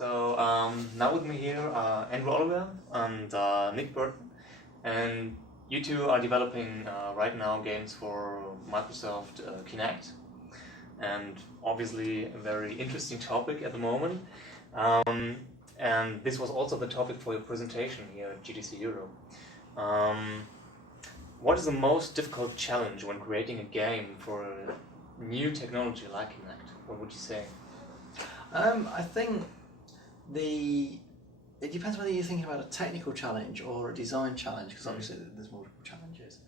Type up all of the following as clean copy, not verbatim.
Now with me here are Andrew Oliver and Nick Burton, and you two are developing right now games for Microsoft Kinect, and obviously a very interesting topic at the moment. And this was also the topic for your presentation here at GDC Europe. What is the most difficult challenge when creating a game for a new technology like Kinect? What would you say? I think it depends whether you're thinking about a technical challenge or a design challenge, because obviously there's multiple challenges.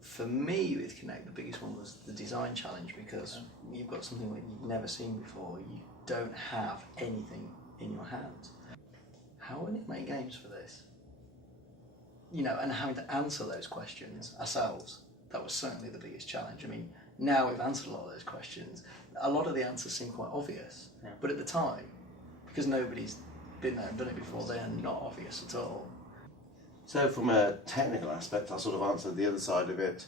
For me with Kinect, the biggest one was the design challenge, because you've got something that you've never seen before. You don't have anything in your hands. How will you make games for this? You know, and having to answer those questions ourselves, that was certainly the biggest challenge. I mean, now we've answered a lot of those questions. A lot of the answers seem quite obvious, but at the time, because nobody's been there and done it before, they are not obvious at all. So from a technical aspect, I'll sort of answer the other side of it.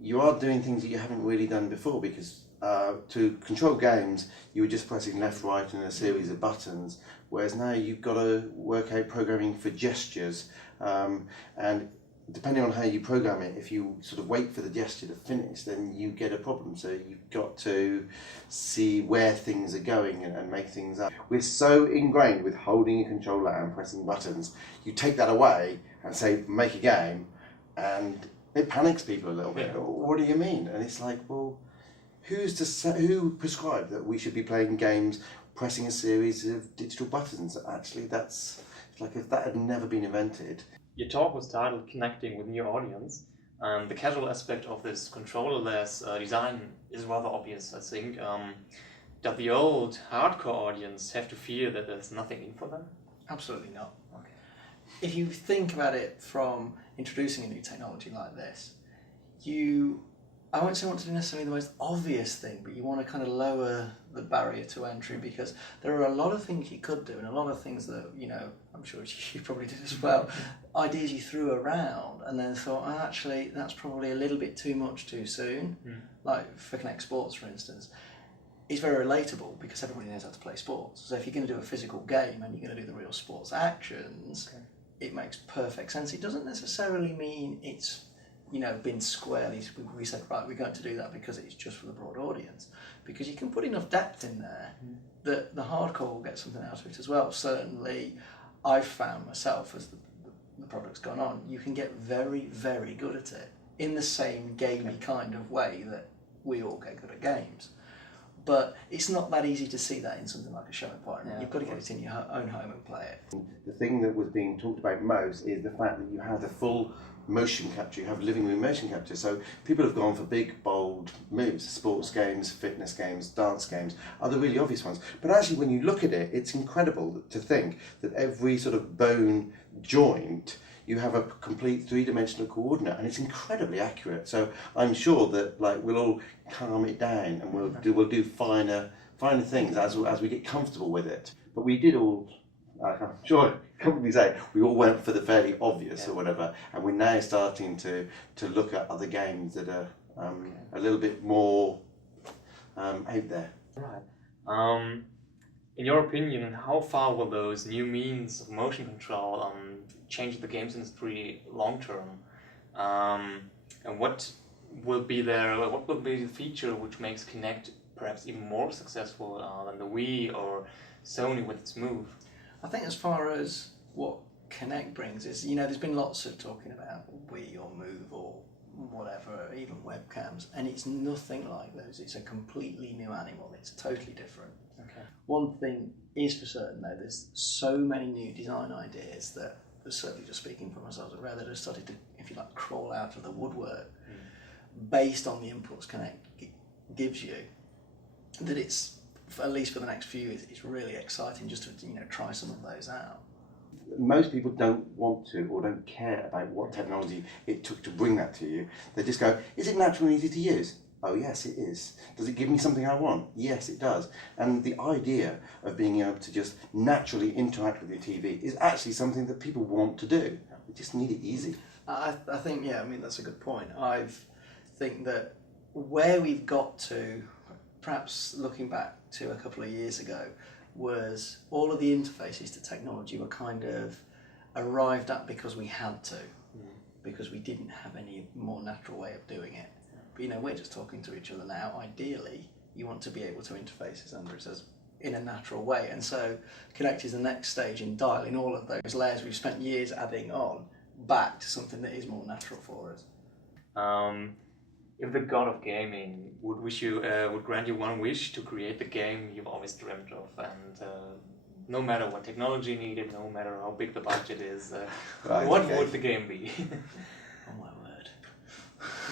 You are doing things that you haven't really done before, because to control games, you were just pressing left, right and a series of buttons, whereas now you've got to work out programming for gestures, and depending on how you program it, if you sort of wait for the gesture to finish, then you get a problem. So you've got to see where things are going and make things up. We're so ingrained with holding a controller and pressing buttons. You take that away and say, make a game, and it panics people a little bit. Yeah. What do you mean? And it's like, well, who prescribed that we should be playing games pressing a series of digital buttons? Actually, that's like, if that had never been invented. Your talk was titled Connecting with New Audience. The casual aspect of this controller-less design is rather obvious, I think. Does the old hardcore audience have to fear that there's nothing in for them? Absolutely not. Okay. If you think about it from introducing a new technology like this, I won't say want to do necessarily the most obvious thing, but you want to kind of lower the barrier to entry, because there are a lot of things you could do and a lot of things that, you know, I'm sure you probably did as well, ideas you threw around and then thought, oh, actually, that's probably a little bit too much too soon. Like for Kinect Sports, for instance, it's very relatable because everybody knows how to play sports. So if you're going to do a physical game and you're going to do the real sports actions, it makes perfect sense. It doesn't necessarily mean it's, you know, been squarely, we said, right, we're going to do that because it's just for the broad audience. Because you can put enough depth in there that the hardcore will get something out of it as well. Certainly, I've found myself, as the product's gone on, you can get very, very good at it in the same gamey kind of way that we all get good at games. But it's not that easy to see that in something like a show environment. You've got to get it in your own home and play it. The thing that was being talked about most is the fact that you have the full motion capture, you have living room motion capture. So people have gone for big, bold moves, sports games, fitness games, dance games are the really obvious ones. But actually when you look at it, it's incredible to think that every sort of bone joint, you have a complete three-dimensional coordinate, and it's incredibly accurate. So I'm sure that like we'll all calm it down and we'll do finer things as we get comfortable with it. But we did all, I'm sure I can't really say, we all went for the fairly obvious or whatever, and we're now starting to look at other games that are a little bit more out there. Right. In your opinion, how far will those new means of motion control change the games industry long term? And what will be the feature which makes Kinect perhaps even more successful than the Wii or Sony with its Move? I think as far as what Kinect brings is, you know, there's been lots of talking about Wii or Move or whatever, even webcams, and it's nothing like those. It's a completely new animal. It's totally different. Okay. One thing is for certain though, there's so many new design ideas that, certainly just speaking for myself, that rather just started to, if you like, crawl out of the woodwork based on the inputs Kinect gives you, that it's, at least for the next few years, it's really exciting just to, you know, try some of those out. Most people don't want to or don't care about what technology it took to bring that to you. They just go, is it natural and easy to use? Oh yes, it is. Does it give me something I want? Yes, it does. And the idea of being able to just naturally interact with your TV is actually something that people want to do. They just need it easy. I think, yeah, I mean, that's a good point. I think that where we've got to, perhaps looking back to a couple of years ago, was all of the interfaces to technology were kind of arrived at because we had to, because we didn't have any more natural way of doing it. But you know, we're just talking to each other now. Ideally, you want to be able to interface, as Andrew says, in a natural way. And so Kinect is the next stage in dialing all of those layers we've spent years adding on back to something that is more natural for us. If the god of gaming would grant you one wish to create the game you've always dreamt of, and no matter what technology needed, no matter how big the budget is, what would the game be? Oh my word.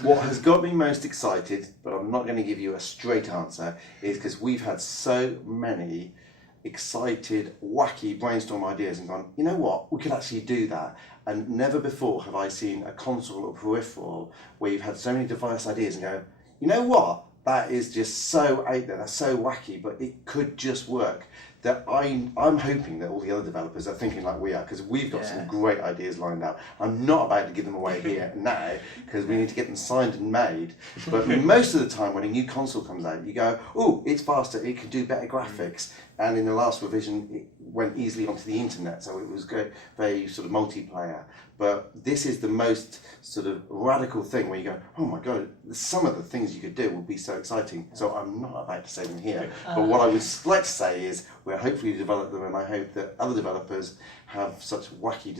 What has got me most excited, but I'm not going to give you a straight answer, is because we've had so many excited, wacky brainstorm ideas and gone, you know what, we could actually do that. And never before have I seen a console or peripheral where you've had so many device ideas and go, you know what, that is just so out there, that's so wacky, but it could just work. That I'm hoping that all the other developers are thinking like we are, because we've got some great ideas lined up. I'm not about to give them away here now, because we need to get them signed and made. But most of the time when a new console comes out, you go, oh, it's faster, it can do better graphics. And in the last revision, it went easily onto the internet, so it was good, very sort of multiplayer. But this is the most sort of radical thing where you go, oh my God, some of the things you could do would be so exciting. So I'm not about to say them here. But what I would like to say is we'll hopefully develop them, and I hope that other developers have such wacky,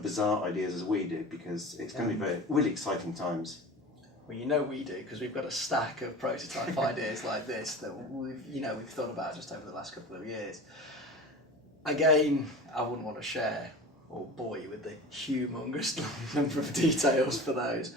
bizarre ideas as we do, because it's going to be really exciting times. Well, you know we do, because we've got a stack of prototype ideas like this that we've thought about just over the last couple of years. Again, I wouldn't want to share or bore you with the humongous number of details for those.